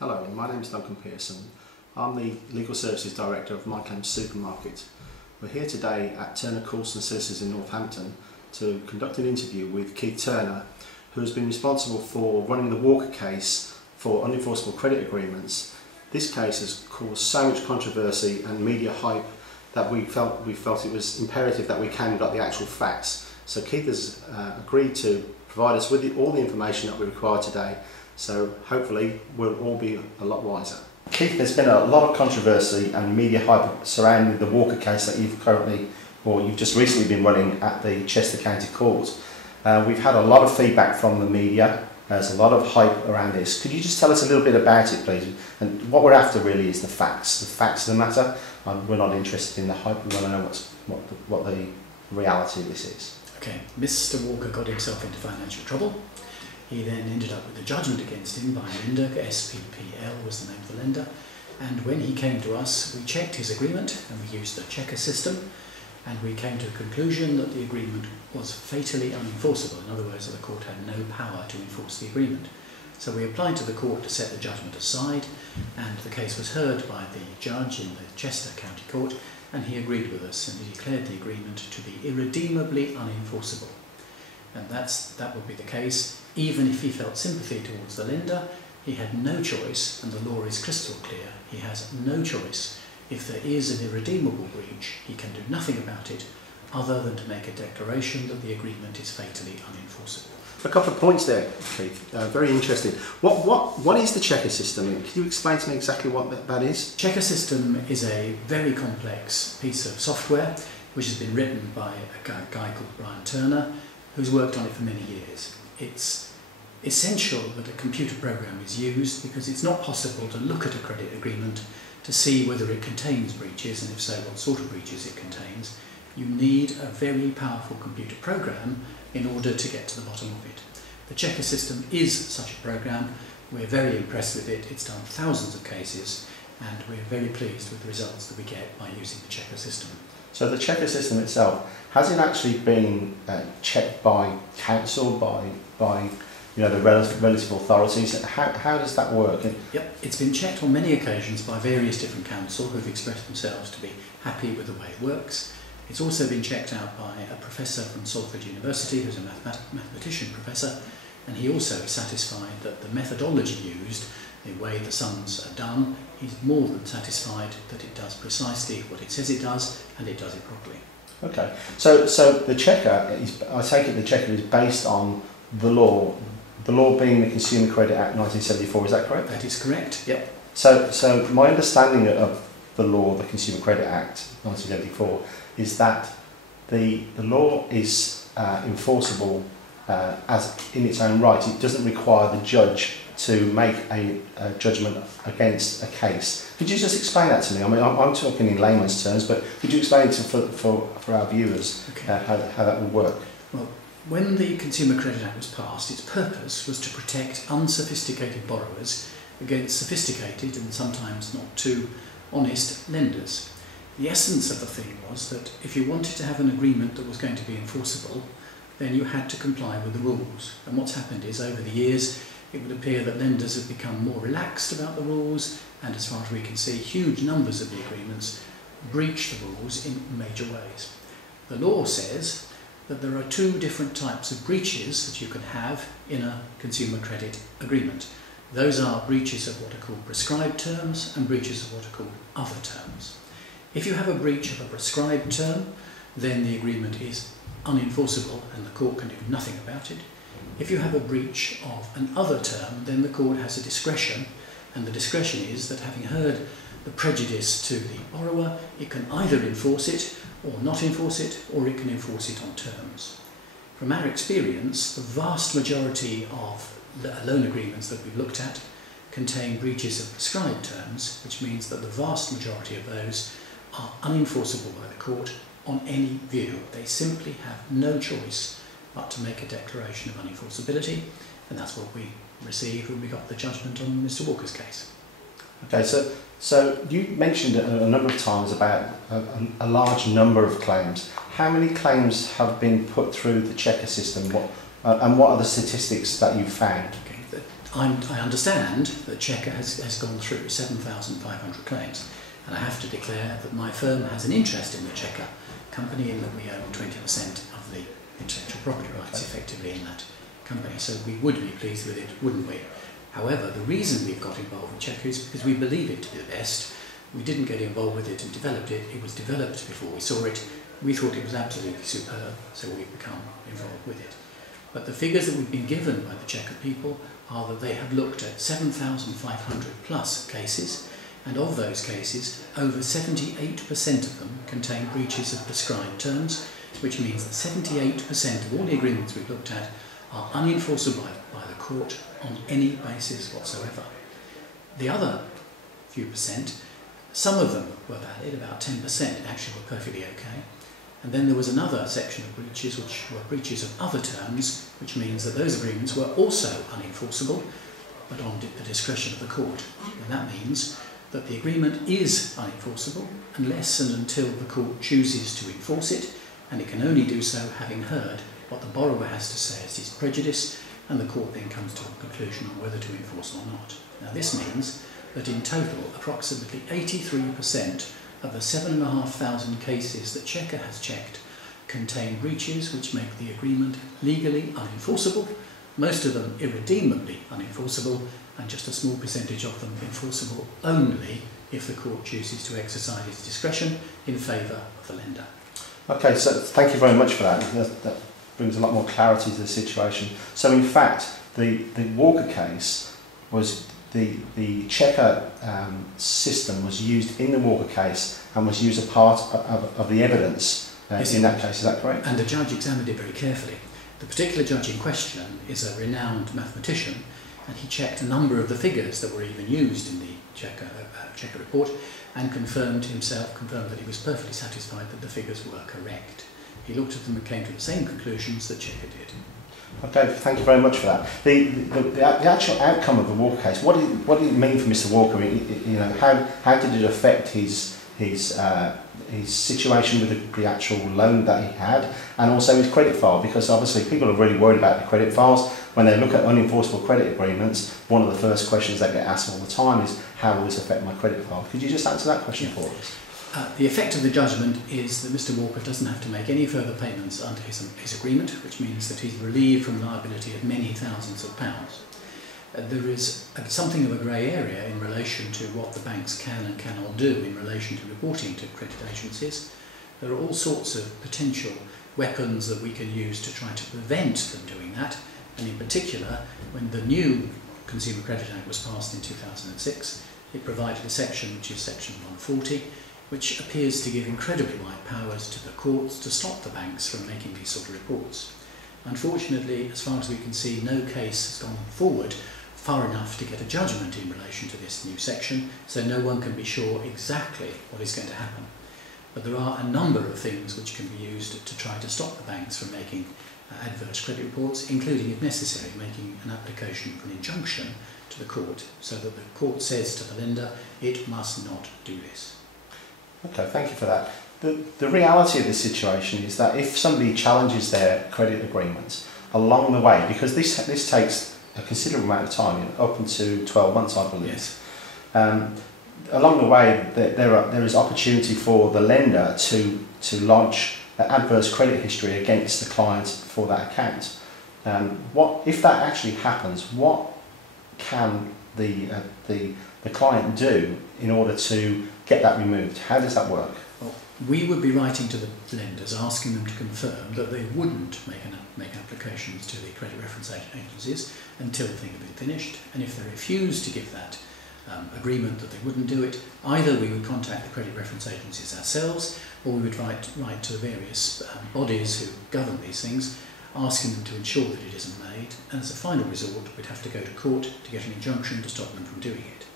Hello, my name is Duncan Pearson. I'm the Legal Services Director of My Claims Supermarket. We're here today at Turner Coulson Solicitors in Northampton to conduct an interview with Keith Turner, who has been responsible for running the Walker case for unenforceable credit agreements. This case has caused so much controversy and media hype that we felt it was imperative that we came and got the actual facts. So Keith has agreed to provide us with all the information that we require today. So hopefully we'll all be a lot wiser. Keith, there's been a lot of controversy and media hype surrounding the Walker case that you've just recently been running at the Chester County Court. We've had a lot of feedback from the media. There's a lot of hype around this. Could you just tell us a little bit about it, please? And what we're after really is the facts of the matter. We're not interested in the hype. We want to know what the reality of this is. Okay, Mr. Walker got himself into financial trouble. He then ended up with a judgment against him by a lender. SPPL was the name of the lender. And when he came to us, we checked his agreement and we used the checker system, and we came to a conclusion that the agreement was fatally unenforceable. In other words, that the court had no power to enforce the agreement. So we applied to the court to set the judgment aside, and the case was heard by the judge in the Chester County Court, and he agreed with us and he declared the agreement to be irredeemably unenforceable. And that would be the case. Even if he felt sympathy towards the lender, he had no choice, and the law is crystal clear. He has no choice. If there is an irredeemable breach, he can do nothing about it other than to make a declaration that the agreement is fatally unenforceable. A couple of points there, Keith. Very interesting. What is the checker system? Can you explain to me exactly what that is? Checker system is a very complex piece of software which has been written by a guy called Brian Turner, who's worked on it for many years. It's essential that a computer program is used because it's not possible to look at a credit agreement to see whether it contains breaches, and if so, what sort of breaches it contains. You need a very powerful computer program in order to get to the bottom of it. The checker system is such a program. We're very impressed with it. It's done thousands of cases, and we're very pleased with the results that we get by using the checker system. So the checker system itself, has it actually been checked by council, by the relative authorities? How does that work? Yep, it's been checked on many occasions by various different council who've expressed themselves to be happy with the way it works. It's also been checked out by a professor from Salford University, who's a mathematician professor, and he also is satisfied that the methodology used, the way the sums are done, he's more than satisfied that it does precisely what it says it does, and it does it properly. Okay, so the checker, I take it the checker is based on the law being the Consumer Credit Act 1974, is that correct? That is correct, yep. So my understanding of the law, the Consumer Credit Act 1974, is that the law is enforceable as in its own right. It doesn't require the judge to make a judgment against a case. Could you just explain that to me? I mean, I'm talking in layman's terms, but could you explain it for our viewers, okay, how that would work? Well, when the Consumer Credit Act was passed, its purpose was to protect unsophisticated borrowers against sophisticated and sometimes not too honest lenders. The essence of the thing was that if you wanted to have an agreement that was going to be enforceable, then you had to comply with the rules. And what's happened is, over the years, it would appear that lenders have become more relaxed about the rules, and as far as we can see, huge numbers of the agreements breach the rules in major ways. The law says that there are two different types of breaches that you can have in a consumer credit agreement. Those are breaches of what are called prescribed terms and breaches of what are called other terms. If you have a breach of a prescribed term, then the agreement is unenforceable and the court can do nothing about it. If you have a breach of an other term, then the court has a discretion, and the discretion is that, having heard the prejudice to the borrower, it can either enforce it or not enforce it, or it can enforce it on terms. From our experience, the vast majority of the loan agreements that we've looked at contain breaches of prescribed terms, which means that the vast majority of those are unenforceable by the court on any view. They simply have no choice but to make a declaration of unenforceability, and that's what we received when we got the judgment on Mr. Walker's case. Okay, so you mentioned a number of times about a large number of claims. How many claims have been put through the checker system, and what are the statistics that you've found? Okay, I understand that Chequer has gone through 7,500 claims, and I have to declare that my firm has an interest in the Chequer company in that we own 20% of the intellectual property rights effectively in that company, so we would be pleased with it, wouldn't we? However, the reason we've got involved with Chequer is because we believe it to be the best. We didn't get involved with it and developed it. It was developed before we saw it. We thought it was absolutely superb, so we've become involved with it. But the figures that we've been given by the Chequer people are that they have looked at 7,500 plus cases, and of those cases, over 78% of them contain breaches of prescribed terms, which means that 78% of all the agreements we've looked at are unenforceable by the court on any basis whatsoever. The other few percent, some of them were valid, about 10% actually were perfectly okay. And then there was another section of breaches which were breaches of other terms, which means that those agreements were also unenforceable, but on the discretion of the court. And that means that the agreement is unenforceable unless and until the court chooses to enforce it, and it can only do so having heard what the borrower has to say as his prejudice, and the court then comes to a conclusion on whether to enforce or not. Now this means that in total approximately 83% of the 7,500 cases that Chequer has checked contain breaches which make the agreement legally unenforceable, most of them irredeemably unenforceable, and just a small percentage of them enforceable only if the court chooses to exercise its discretion in favour of the lender. Okay, so thank you very much for that. That brings a lot more clarity to the situation. So in fact, the Walker case was the Chequer system was used in the Walker case and was used as part of the evidence in that case, is that correct? And the judge examined it very carefully. The particular judge in question is a renowned mathematician, and he checked a number of the figures that were even used in the Chequer report and confirmed that he was perfectly satisfied that the figures were correct. He looked at them and came to the same conclusions that Chequer did. Okay, thank you very much for that. The actual outcome of the Walker case, what did it mean for Mr. Walker? You know, how did it affect his situation with the actual loan that he had, and also his credit file? Because obviously people are really worried about the credit files. When they look at unenforceable credit agreements, one of the first questions that get asked all the time is, how will this affect my credit file? Could you just answer that question for us? The effect of the judgment is that Mr. Walker doesn't have to make any further payments under his agreement, which means that he's relieved from liability of many thousands of pounds. There is something of a grey area in relation to what the banks can and cannot do in relation to reporting to credit agencies. There are all sorts of potential weapons that we can use to try to prevent them doing that, and in particular, when the new Consumer Credit Act was passed in 2006, it provided a section, which is section 140, which appears to give incredibly wide powers to the courts to stop the banks from making these sort of reports. Unfortunately, as far as we can see, no case has gone forward far enough to get a judgment in relation to this new section, so no one can be sure exactly what is going to happen. But there are a number of things which can be used to try to stop the banks from making adverse credit reports, including, if necessary, making an application for an injunction to the court, so that the court says to the lender, it must not do this. Okay, thank you for that. The reality of this situation is that if somebody challenges their credit agreements along the way, because this takes a considerable amount of time, up into 12 months, I believe. Yes. Along the way, there is opportunity for the lender to lodge adverse credit history against the client for that account. What if that actually happens? What can the client do in order to get that removed? How does that work? Well, we would be writing to the lenders asking them to confirm that they wouldn't make applications to the credit reference agencies until the thing had been finished, and if they refused to give that agreement that they wouldn't do it, either we would contact the credit reference agencies ourselves, or we would write to the various bodies who govern these things, asking them to ensure that it isn't made, and as a final resort we'd have to go to court to get an injunction to stop them from doing it.